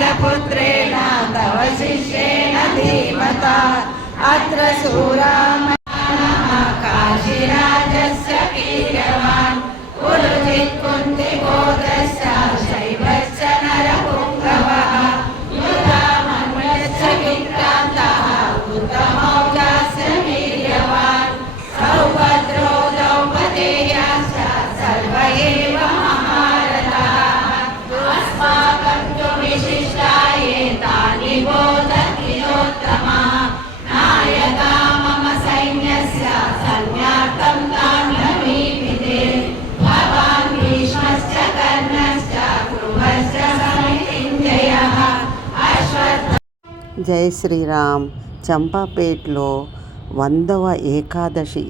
पुत्रेण तव शिष्येण धीमता अत्र शूरा काशीराजस्य वीर्यवान् पुरुजित् कुन्तिबोधश्च शैवश्च नरपुङ्गवः युधामन्यश्च विक्रान्तः उत्तमौजास्य वीर्यवान् सौभद्रो द्रौपदेयाश्च सर्व एव महारथाः अस्माकं तु विशिष्टा एतानि बोधतिलोत्तमा नायका मम सैन्यस्य सैन्यार्थं ताण्डवीभिदे भवान् भीष्मश्च कर्णश्च कृपश्च समितिञ्जयः జై శ్రీరామ్. చంపాపేట్లో 100వ ఏకాదశి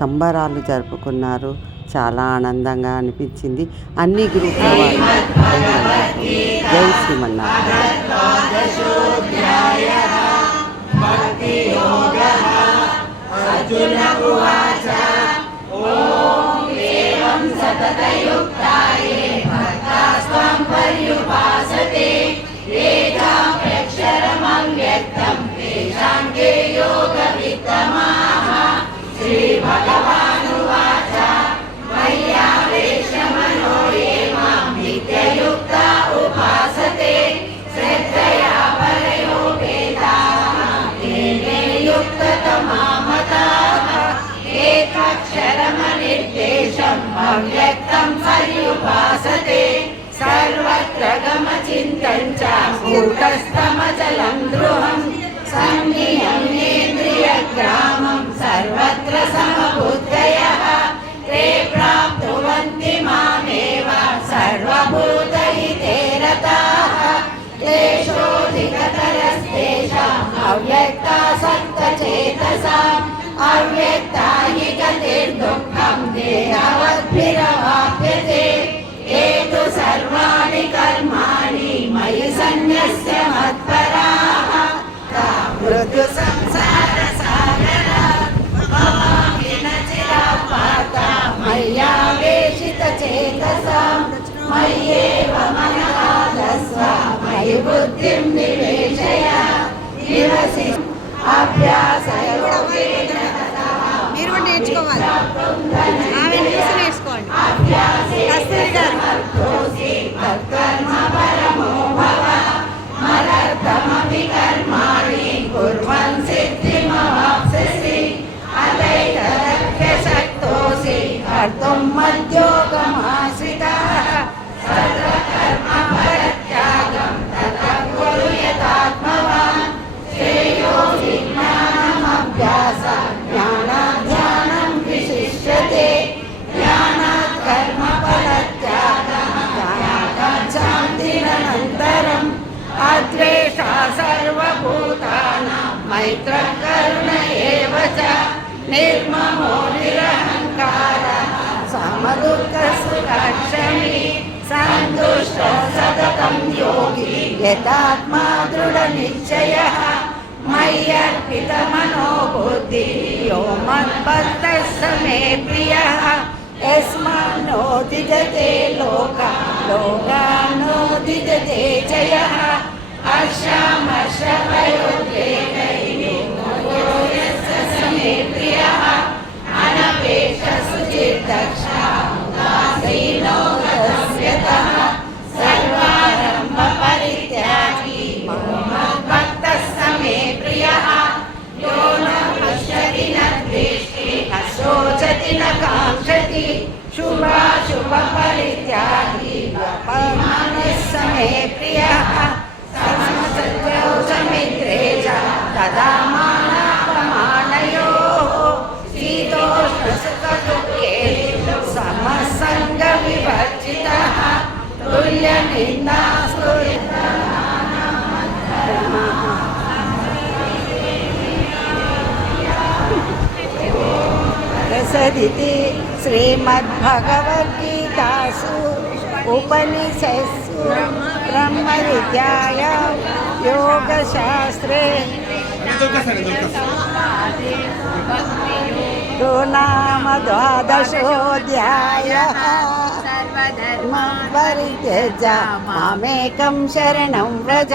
సంబరాలు జరుపుకున్నారు. చాలా ఆనందంగా అనిపించింది. అన్ని గ్రూపుల వాళ్ళు జై श्रीभगवानुवाच मय्यावेशमनो ये मां नित्ययुक्ता उपासते श्रद्धया परयोपेताः ते मे युक्ततमा मताः एकाक्षरमनिर्देशम् अव्यक्तं पर्युपासते सर्वत्र गमचिन्तं च कूटस्थमचलं ध्रुवम् सन्नियम्येन्द्रियग्रामं सर्वत्र समबुद्धयः ते प्राप्नुवन्ति मामेव सर्वभूतहिते रताः क्लेशोऽधिकतरस्तेषाम् अव्यक्तासक्तचेतसाम् अव्यक्ता हि गतिर्दुःखं देहवद्भिरवाप्यते ये तु सर्वाणि कर्माणि मयि सन्न्यस्य मत्पराः मृदु संसार सागरात् भवामि न चिरापाता मय्यावेशित चेतसां मय्येव मनः दस्व मयि बुद्धिं निवेशय निवसि अभ्यासयोगेन మీరు కూడా నేర్చుకోవాలి. ఆమె చూసి నేర్చుకోండి. కర్మ పరమో భవ మదర్థమపి కర్మాణి కుర్వన్ సిద్ధిమవాప్స్యసి అదైతదప్యశక్తోసి కర్తుం మద్యోగమాశ్రితః సర్వకర్మ పరిత్యాగం తతః కురు యథాత్మవాన్ శ్రేయో హి జ్ఞానమభ్యాసః జ్ఞానాధ్యానం విశిష్యతే జ్ఞానాత్ కర్మ ఫలత్యాగః జ్ఞానాత్ శాంతిరనంతరం అద్వేషా సర్వభూతానాం మైత్రః కరుణ ఏవ చ నిర్మమో నిరహంకారः సమదుఃఖసుఖక్షమీ సంతుష్టో సతతం యోగి యథాత్మా దృఢనిశ్చయः మయ్యర్పితమనో బుద్ధిః యో మద్భక్తः స మే ప్రియः యస్మాన్నోదిజతే లోకः లోకాన్నోదిజతే చ యः హర్షామర్షభయోద్వేగైర్యోగో యస్య స మే ప్రియः అనపేక్షశుచిర్దక్షः ఉదాసీనో గమ్యతः సర్వారంభ పరిత్యాగి మద్భక్తः స మే ప్రియः యో న పశ్యతి న ద్వేష్టి న శోచతి న కాంక్షతి శుభాశుభ పరిత్యాగి వ్యపమానः స మే ప్రియः సమసత్యౌ చ మిత్రే చ తదా మానాపమానయోః శీతోష్ణసుఖదుఃఖే సమసంగ వివర్జితः తుల్యనిందాస్తుతిర్మః సదితి శ్రీమద్భగవద్గీతాసు ఉపనిషత్సు బ్రహ్మ విద్యాయాం యోగశాస్త్రే गुनाम द्वादशोऽध्यायः सर्वधर्मान् परित्यज्य मामेकं शरणं व्रज